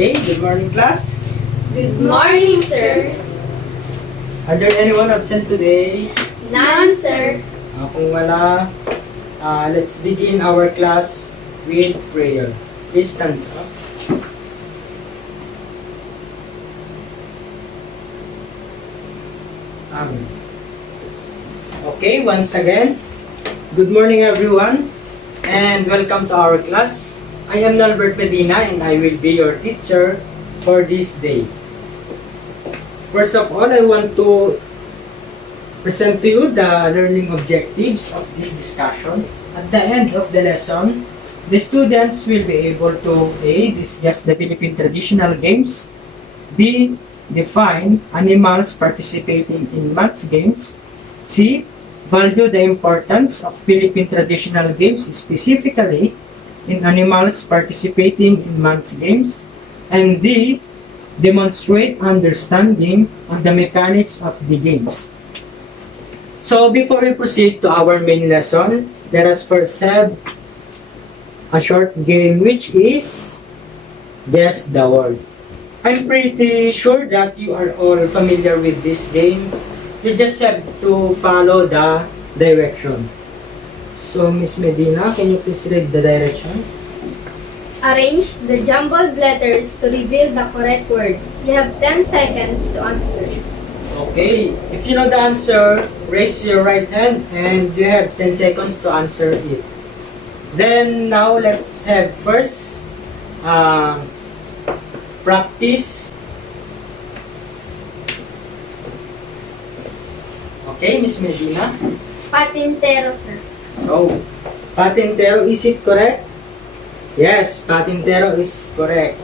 Okay, good morning class. Good morning, sir. Are there anyone absent today? None, sir. Kung wala, let's begin our class with prayer. Please stand up. Amen. Okay, once again, good morning everyone, and welcome to our class. I am NOLBERT Medina and I will be your teacher for this day. First of all, I want to present to you the learning objectives of this discussion. At the end of the lesson, the students will be able to A. Discuss the Philippine traditional games, B. Define animals participating in maths games, C. Value the importance of Philippine traditional games, specifically in animals participating in maths games, and D. Demonstrate understanding on the mechanics of the games. So before we proceed to our main lesson, let us first have a short game which is Guess the Word. I'm pretty sure that you are all familiar with this game. You just have to follow the direction. So Miss Medina, can you please read the direction? Arrange the jumbled letters to reveal the correct word. You have 10 seconds to answer. Okay, if you know the answer, raise your right hand and you have 10 seconds to answer it. Then now let's have first practice. Okay, Miss Medina. Patintero, sir. So, patintero, is it correct? Yes, patintero is correct.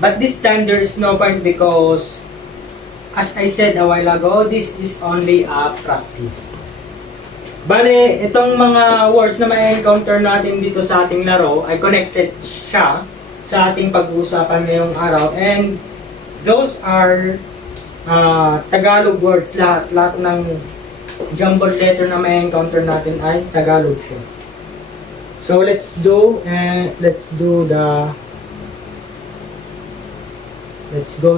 But this time there is no point because, as I said a while ago, this is only a practice. Bale, itong mga words na ma-encounter natin dito sa ating laro ay connected siya sa ating pag-uusapan ngayong araw. And those are Tagalog words. Lahat ng jumbled letter na ma-encounter natin ay Tagalog siya. So let's go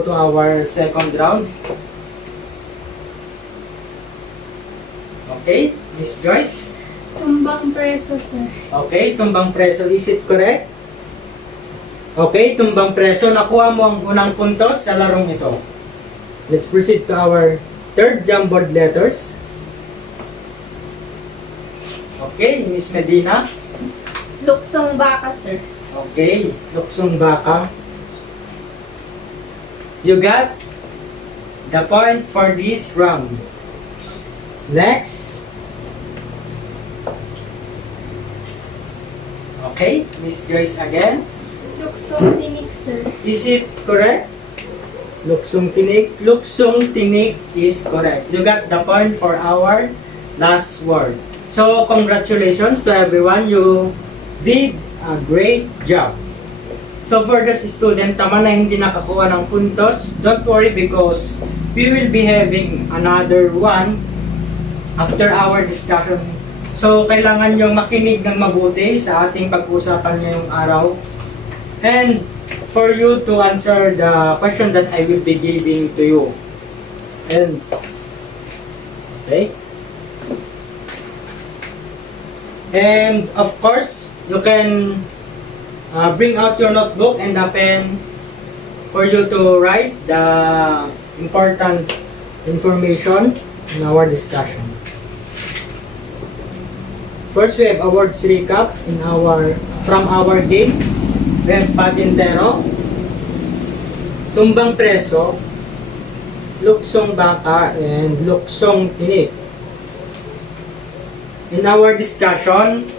to our second round. Okay, Miss Joyce. Tumbang preso, sir. Okay, tumbang preso. Is it correct? Okay, tumbang preso. Nakuha mo ang unang puntos sa larong ito. Let's proceed to our third jumbled letters. Okay, Miss Medina. Luksong baka, sir. Okay, luksong baka. You got the point for this round. Next. Okay, Miss Joyce again. Luksong tinik, sir. Is it correct? Luksong tinik. Luksong tinik is correct. You got the point for our last word. So, congratulations to everyone. You did a great job. So for the student naman na hindi nakakuha ng puntos, don't worry because we will be having another one after our discussion. So kailangan nyo makinig ng mabuti sa ating pag-usapan ngayong araw. And for you to answer the question that I will be giving to you. And okay. And of course, you can bring out your notebook and a pen for you to write the important information in our discussion. First, we have a words recap from our game. We have patintero, tumbang preso, luksong baka, and luksong tinik. In our discussion,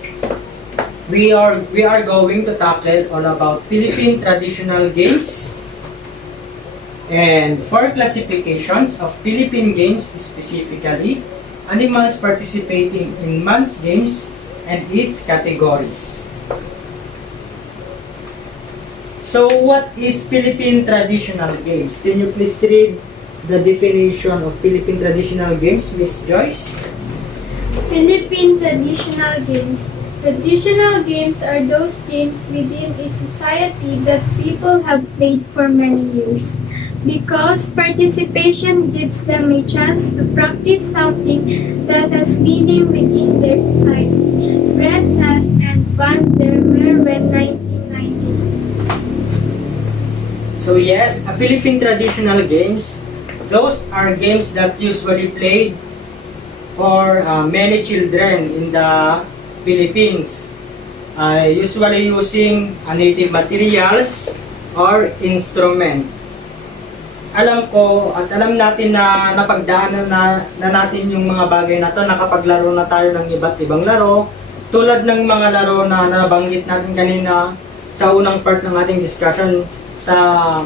we are going to tackle all about Philippine traditional games and 4 classifications of Philippine games, specifically animals participating in maths games and its categories. So what is Philippine traditional games? Can you please read the definition of Philippine traditional games, Miss Joyce? Philippine traditional games Traditional games are those games within a society that people have played for many years. Because participation gives them a chance to practice something that has meaning within their society. Brad sat and Van der Meer when 1990. So yes, a Philippine traditional games, those are games that usually played for many children in the Philippines. Usually using native materials or instrument. Alam ko at alam natin na napagdaanan na natin yung mga bagay na to, nakapaglaro na tayo ng iba't ibang laro, tulad ng mga laro na nabanggit natin kanina sa unang part ng ating discussion sa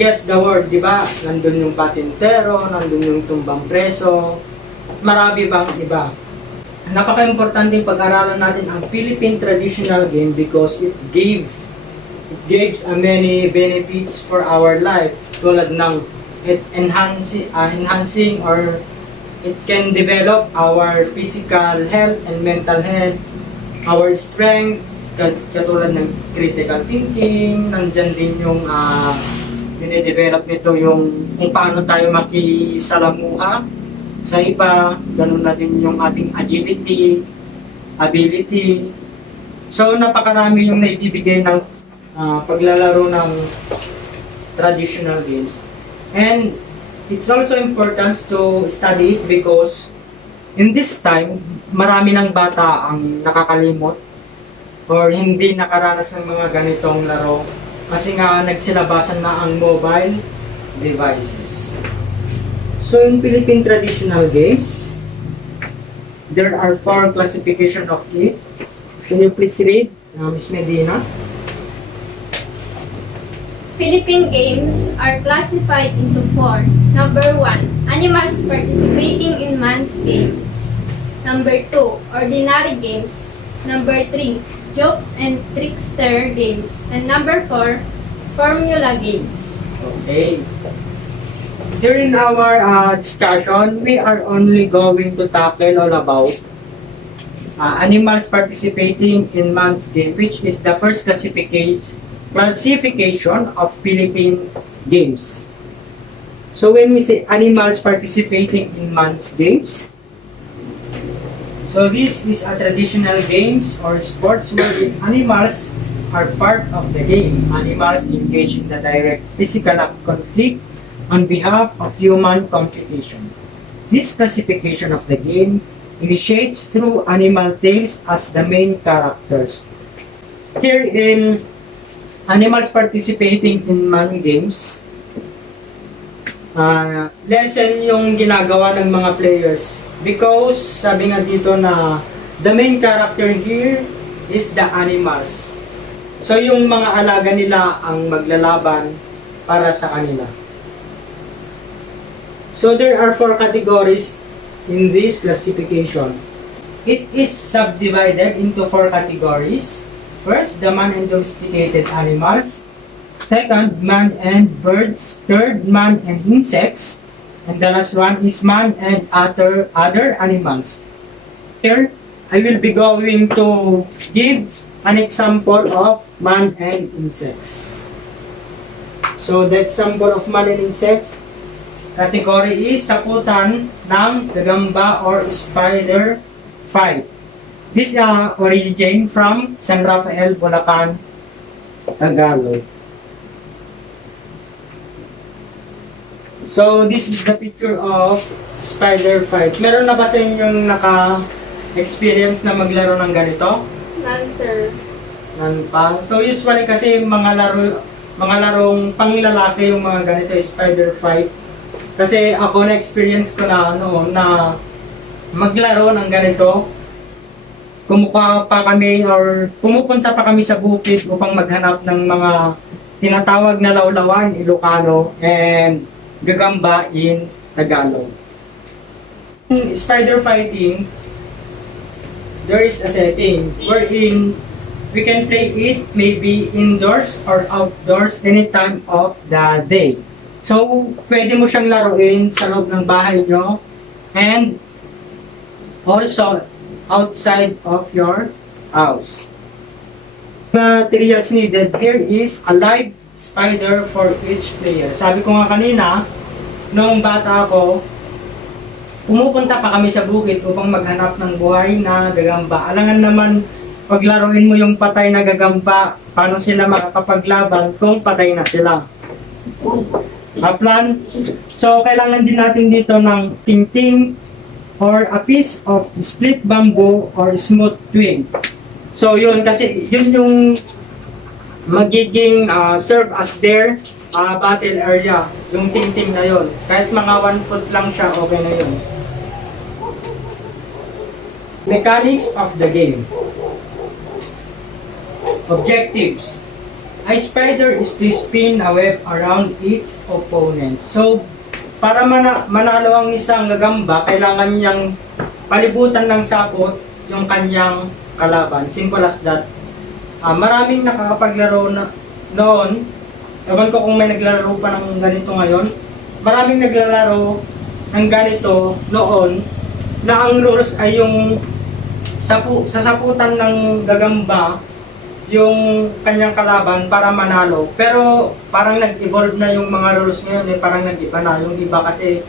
Guess the Word, di ba? Nandun yung patintero, nandun yung tumbang preso, at marami bang iba. Napaka-importante pag-aralan natin ang Philippine traditional game because it gives many benefits for our life, tulad ng enhancing or it can develop our physical health and mental health, our strength, katulad ng critical thinking. Nandyan din yung dine-develop nito yung kung paano tayo makisalamuha sa iba, ganun na din yung ating agility, ability. So napakarami yung naibibigay ng paglalaro ng traditional games. And it's also important to study it because in this time, marami ng bata ang nakakalimot or hindi nakaranas ng mga ganitong laro kasi nga nagsilabasan na ang mobile devices. So in Philippine traditional games, there are 4 classification of it. Can you please read, Ms. Medina? Philippine games are classified into 4. Number 1, animals participating in man's games. Number 2, ordinary games. Number 3, jokes and trickster games. And number 4, formula games. Okay. Here in our discussion, we are only going to tackle all about animals participating in man's game, which is the first classification of Philippine games. So when we say animals participating in man's games, so this is a traditional games or sports where animals are part of the game. Animals engage in the direct physical conflict on behalf of human competition. This classification of the game initiates through animal tales as the main characters. Here in animals participating in man games, lesson yung ginagawa ng mga players because sabi nga dito na the main character here is the animals. So yung mga alaga nila ang maglalaban para sa kanila. So there are 4 categories in this classification. It is subdivided into 4 categories. First, the man and domesticated animals. Second, man and birds. Third, man and insects. And the last one is man and other animals. Here, I will be going to give an example of man and insects. So the example of man and insects category is saputan ng gagamba or spider fight. This origin from San Rafael, Bulacan, Tagalog. So this is the picture of spider fight. Meron na ba sa inyong naka-experience na maglaro ng ganito? None, sir. None pa. So usually kasi mga larong panglalaki yung mga ganito, spider fight. Kasi ako na-experience ko na na maglaro ng ganito. Pumupunta pa kami sa bukid upang maghanap ng mga tinatawag na lawlawan, Ilocano, and gagamba in Tagalog. In spider fighting, there is a setting wherein we can play it maybe indoors or outdoors any time of the day. So, pwede mo siyang laruin sa loob ng bahay nyo and also outside of your house. Materials needed here is a live spider for each player. Sabi ko nga kanina, noong bata ako, pumupunta pa kami sa bukid upang maghanap ng buhay na gagamba. Alangan naman, paglaruin mo yung patay na gagamba, paano sila makakapaglaban kung patay na sila. Plan. So, kailangan din natin dito ng tingting or a piece of split bamboo or smooth twig. So, yun, kasi yun yung magiging serve as their battle area. Yung tingting na yun. Kahit mga 1 foot lang siya, okay na yun. Mechanics of the game. Objectives. A spider is to spin a web around its opponent. So, para manalo ang isang gagamba, kailangan niyang palibutan ng sapot yung kanyang kalaban. Simple as that. Maraming nakakapaglaro na noon. Ewan ko kung may naglalaro pa ng ganito ngayon. Maraming naglalaro ng ganito noon na ang rules ay yung sasaputan ng gagamba yung kanyang kalaban para manalo. Pero parang nag-evolve na yung mga rules ngayon, parang nag-iba na. Yung iba kasi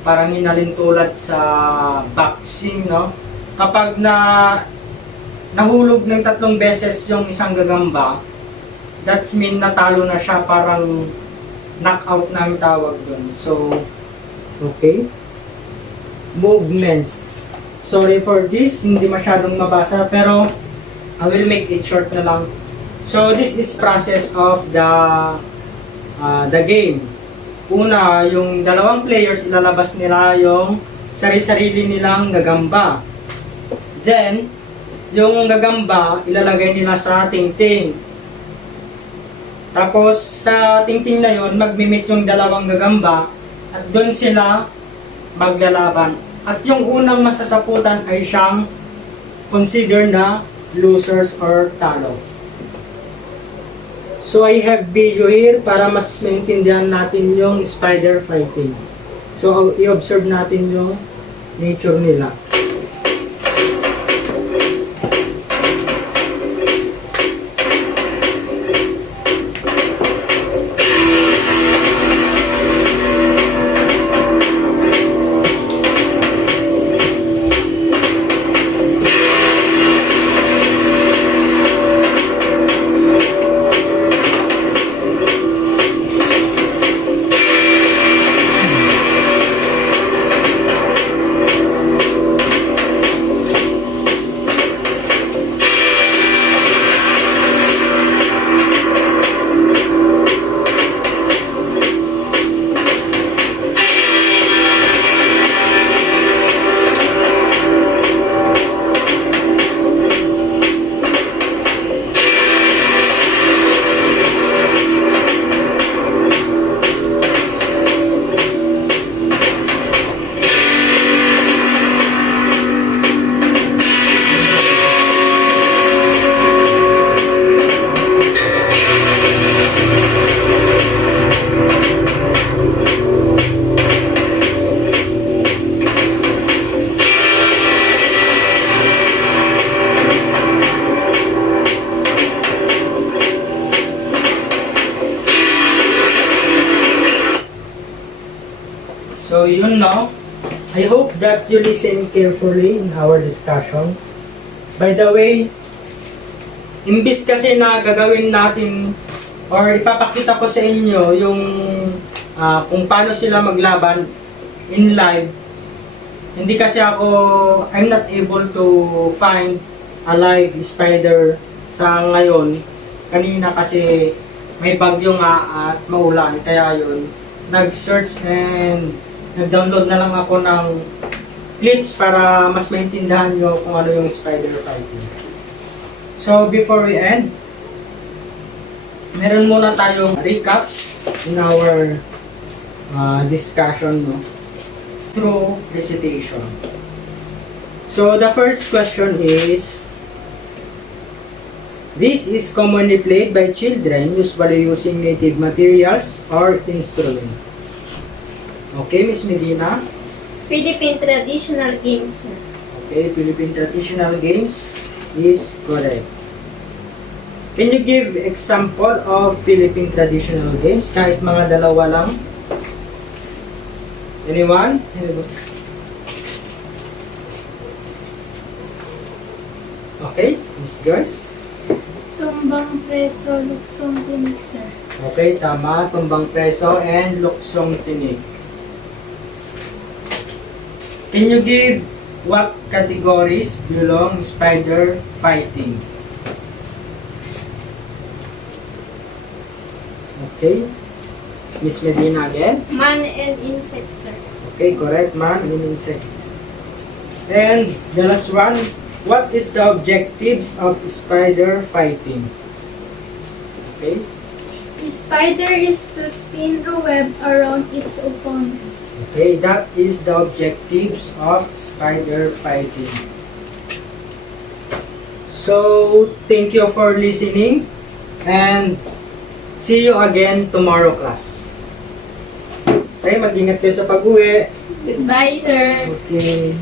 parang hinalin tulad sa boxing, no? Kapag nahulog ng 3 beses yung isang gagamba, that's mean natalo na siya, parang knockout na ang tawag doon. So, okay. Movements. Sorry for this, hindi masyadong mabasa, pero I will make it short na lang. So, this is process of the game. Una, yung dalawang players, ilalabas nila yung sarili-sarili nilang gagamba. Then, yung gagamba, ilalagay nila sa tingting. Tapos, sa tingting na yon, magmimit yung dalawang gagamba at doon sila maglalaban. At yung unang masasaputan ay siyang consider na losers or talo. So I have video here para mas maintindihan natin yung spider fighting. So i-observe natin yung nature nila. So yun, no? I hope that you listen carefully in our discussion. By the way, imbis kasi na gagawin natin or ipapakita ko sa inyo yung kung paano sila maglaban in live, hindi kasi I'm not able to find a live spider sa ngayon. Kanina kasi may bagyo nga at maulan, kaya yun, nag-search and nag-download na lang ako ng clips para mas maintindihan nyo kung ano yung spider fighting. So, before we end, meron muna tayong recaps in our discussion, no? Through recitation. So, the first question is, this is commonly played by children, usually using native materials or instruments. Okay, Miss Medina? Philippine traditional games. Okay, Philippine traditional games. is correct. Can you give example of Philippine traditional games? Kahit mga dalawa lang. Anyone? Okay, Miss Joyce. Tumbang preso, luksong tinik, sir. Okay, tama. Tumbang preso and luksong tinik. Can you give what categories belong spider fighting? Okay. Miss Medina again. Man and insect, sir. Okay, correct, man and insects. And the last one, what is the objectives of spider fighting? Okay. The spider is to spin a web around its opponent. Okay, that is the objectives of spider fighting. So, thank you for listening and see you again tomorrow, class. Okay, mag-ingat kayo sa pag-uwi. Goodbye, sir. Okay.